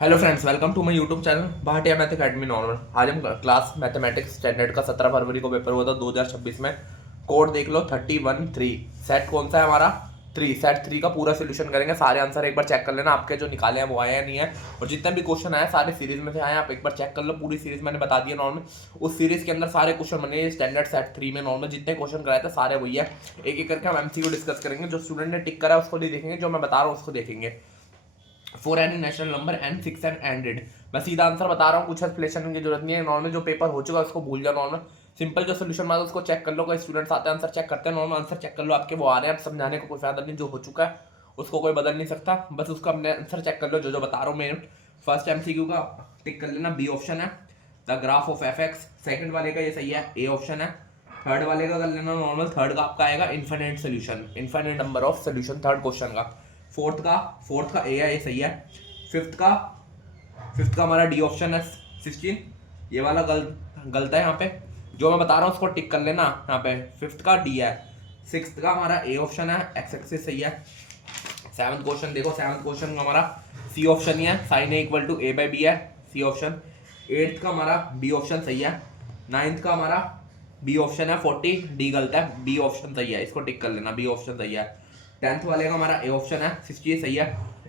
Hello friends, welcome to my YouTube channel Bhatia math academy normal. आज हम class mathematics standard का 17 फरवरी को paper हुआ था 2026 में। कोड देख लो 31-3। सेट कौन सा है हमारा? 3। सेट 3 का पूरा सोल्यूशन करेंगे। सारे आंसर एक बार चेक कर लेना, आपके जो निकाले हैं वो आए या नहीं है। और जितने भी क्वेश्चन आए सारे सीरीज में से आए, आप एक बार चेक कर लो। पूरी सीरीज मैंने बता दिया नॉर्मल। उस सीरीज के अंदर सारे क्वेश्चन बने स्टैंडर्ड सेट 3 में। नॉर्मल जितने क्वेश्चन कराए थे सारे वही है। एक एक करके हम एमसीक्यू डिस्कस करेंगे। जो स्टूडेंट ने टिक करा है उसको नहीं देखेंगे, जो मैं बता रहा हूँ उसको देखेंगे। Four any national number and 6 and ended. मैं सीधा आंसर बता रहा हूँ, कुछ एक्सप्लेनेशन की जरूरत नहीं है। नॉर्मल जो पेपर हो चुका है उसको भूल जाओ। नॉर्मल सिंपल जो सोल्यूशन मांगा उसको चेक कर लो। कोई स्टूडेंट्स आते हैं आंसर चेक करते हैं, नॉर्मल आंसर चेक कर लो, आपके वो आ रहे हैं। अब समझाने को कोई फायदा नहीं, जो हो चुका है उसको कोई बदल नहीं सकता। बस उसका अपने आंसर चेक कर लो, जो जो बता रहा हूँ मैं। फर्स्ट एमसीक्यू का टिक कर लेना, बी ऑप्शन है the graph of F x. Second वाले का ये सही है, ए ऑप्शन है। थर्ड वाले का कर लेना नॉर्मल, थर्ड का आपका आएगा infinite solution, infinite number of solution third question का। फोर्थ का ए है, ये सही है। फिफ्थ का हमारा डी ऑप्शन है 16। ये वाला गलत है यहाँ पे, जो मैं बता रहा हूँ उसको टिक कर लेना यहाँ पे। फिफ्थ का डी है। सिक्स्थ का हमारा ए ऑप्शन है, एक्स एक्सिस सही है। सेवंथ क्वेश्चन देखो, सेवंथ क्वेश्चन का हमारा सी ऑप्शन ही है, sine A equal to A by B है, सी ऑप्शन। एट्थ का हमारा बी ऑप्शन सही है। नाइन्थ का हमारा बी ऑप्शन है 40, डी गलत है, बी ऑप्शन सही है, इसको टिक कर लेना, बी ऑप्शन सही है। टेंथ वाले का हमारा ए ऑप्शन है 60 सही है।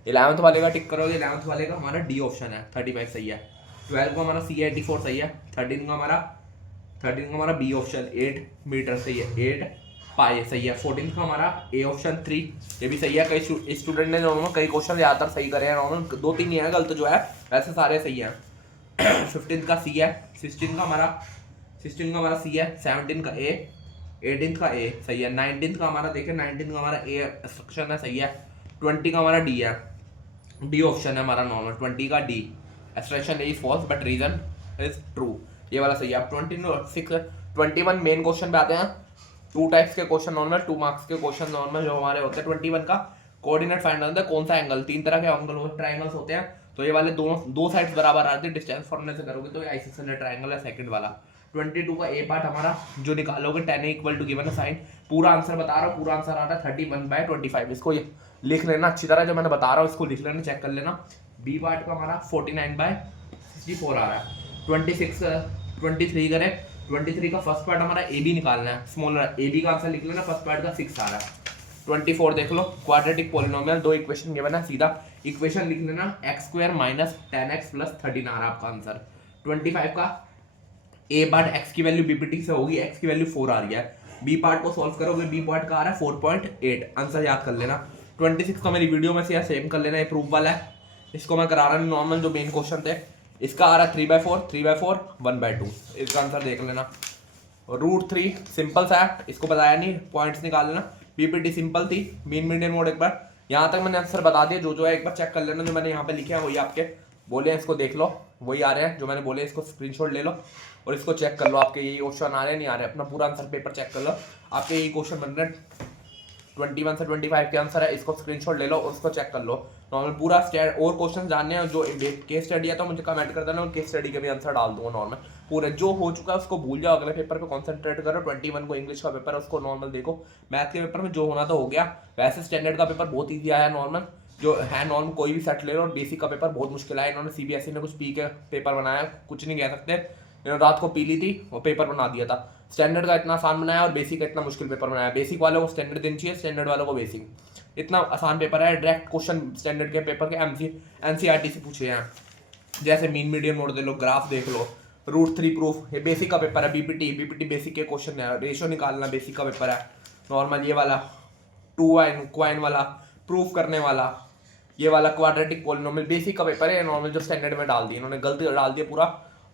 11th वाले का टिक करोगे, 11th वाले का हमारा डी ऑप्शन है 35 सही है। 12 का हमारा सी 84 सही है। 13 का हमारा बी ऑप्शन 8 मीटर सही है, 8 पाए सही है। 14 का हमारा ए ऑप्शन 3 ये भी सही है। कई स्टूडेंट ने नॉर्मल कई क्वेश्चन ज़्यादातर सही करे हैं, नॉर्मल 2-3 ही है गलत जो है, वैसे सारे सही हैं। 15 का सी है। 16 का हमारा सी है। 17 का ए, 18 का ए सही है। 19 का हमारा देखिए, 19 का हमारा ए इंस्ट्रक्शन है सही है। 20 का हमारा डी है, डी ऑप्शन है हमारा नॉर्मल। 20 का D expression is false but reason is true, ये वाला सही है। अब 21 मेन क्वेश्चन पे आते हैं। टू टाइप्स के क्वेश्चन नॉर्मल, 2 मार्क्स के क्वेश्चन नॉर्मल जो हमारे होते हैं। 21 का कोऑर्डिनेट फाइंड करना है, कौन सा एंगल, 3 तरह के एंगल होते हैं, ट्राइंगल्स होते हैं। तो ये वाले दो साइड्स बराबर आती है, डिस्टेंस फॉर्मूले से करोगे तो आइसोसेलेस ट्राइंगल है सेकंड वाला। 22 का ए पार्ट हमारा जो निकालोगे, tan A equal to given sine. पूरा आंसर बता रहा हूँ, पूरा आंसर आ रहा है 31/25। इसको ये लिख लेना अच्छी तरह, जो मैंने बता रहा हूँ इसको लिख लेना, चेक कर लेना। बी पार्ट का हमारा 49/64 आ रहा है। 23 करें, 23 का फर्स्ट पार्ट हमारा ए बी निकालना है, स्मॉलर ए बी का आंसर लिख लेना, फर्स्ट पार्ट का 6 आ रहा है। 24 देख लो, क्वाड्रेटिक पोलिनोमियल, 2 इक्वेशन गिवन है, सीधा इक्वेशन लिख लेना, x² माइनस 10x प्लस 13 आ रहा है आपका आंसर। 25 का ए पार्ट x की वैल्यू बीपीटी से होगी, x की वैल्यू 4 आ रही है। बी पार्ट को सॉल्व करोगे, बी पार्ट का आ रहा है 4.8, आंसर याद कर लेना। 26 का मेरी वीडियो में से सेम कर लेना, ये प्रूफ वाला है, इसको मैं करा रहा हूँ नॉर्मल जो मेन क्वेश्चन थे। इसका आ रहा है 3/4, 1/2, इसका आंसर देख लेना। √3 सिंपल सा है, इसको बताया नहीं, पॉइंट्स निकाल लेना। बीपीटी सिंपल थी, मीन मीडियन मोड एक बार यहाँ तक मैंने आंसर बता दिया, जो जो है एक बार चेक कर लेना। जो मैंने यहाँ पे लिखे हैं वही आपके बोले हैं, इसको देख लो, वही आ रहे हैं जो मैंने बोले, इसको स्क्रीनशॉट ले लो और इसको चेक कर लो, आपके यही क्वेश्चन आ रहे हैं नहीं आ रहे। अपना पूरा आंसर पेपर चेक कर लो, आपके यही क्वेश्चन बन रहे हैं। 21 से 25 के आंसर है, इसको स्क्रीनशॉट ले लो और उसको चेक कर लो नॉर्मल पूरा। और क्वेश्चन जानने हैं जो केस स्टडी है तो मुझे कमेंट कर देना, और केस स्टडी के भी आंसर डाल दूंगा नॉर्मल। पूरे जो हो चुका है उसको भूल जाओ, अगले पेपर पे कंसंट्रेट करो। 21 को इंग्लिश का पेपर है उसको नॉर्मल देखो। मैथ के पेपर में जो होना तो हो गया। वैसे स्टैंडर्ड का पेपर बहुत ईजी आया नॉर्मल, जो है नॉर्मल कोई भी सेट ले लो। और बेसिक का पेपर बहुत मुश्किल आया, इन्होंने सीबीएसई ने कुछ पी के पेपर बनाया, कुछ नहीं कह सकते, इन्होंने रात को पी ली थी और पेपर बना दिया था। स्टैंडर्ड का इतना आसान बनाया और बेसिक का इतना मुश्किल पेपर बनाया। बेसिक वालों को स्टैंडर्ड देनी चाहिए, स्टैंडर्ड वालों को बेसिक। इतना आसान पेपर है, डायरेक्ट क्वेश्चन स्टैंडर्ड के पेपर के एनसीईआरटी से पूछे हैं, जैसे मीन मीडियन मोड दे लो, ग्राफ देख लो, √3 प्रूफ। ये बेसिक का पेपर है, बीपीटी बेसिक के क्वेश्चन है। रेशियो निकालना बेसिक का पेपर है नॉर्मल। ये वाला 2 क्वाइन वाला प्रूफ करने वाला, ये वाला क्वाड्रेटिक पोलिनोमियल बेसिक का पेपर है नॉर्मल, जो स्टैंडर्ड में डाल दिया इन्होंने, गलती डाल दिया पूरा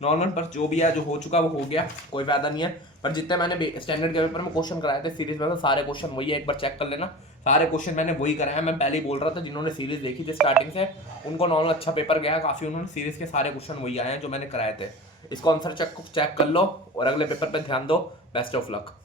नॉर्मल। पर जो भी है, जो हो चुका वो हो गया, कोई फायदा नहीं है। पर जितने मैंने स्टैंडर्ड के पेपर में क्वेश्चन कराए थे सीरीज में, सारे क्वेश्चन वही है, एक बार चेक कर लेना। सारे क्वेश्चन मैंने वही कराए हैं, मैं पहले ही बोल रहा था। जिन्होंने सीरीज देखी थी स्टार्टिंग से उनको नॉर्मल अच्छा पेपर गया काफ़ी, उन्होंने सीरीज के सारे क्वेश्चन वही आए हैं जो मैंने कराए थे। इसको आंसर चेक कर लो और अगले पेपर पर ध्यान दो। Best of luck.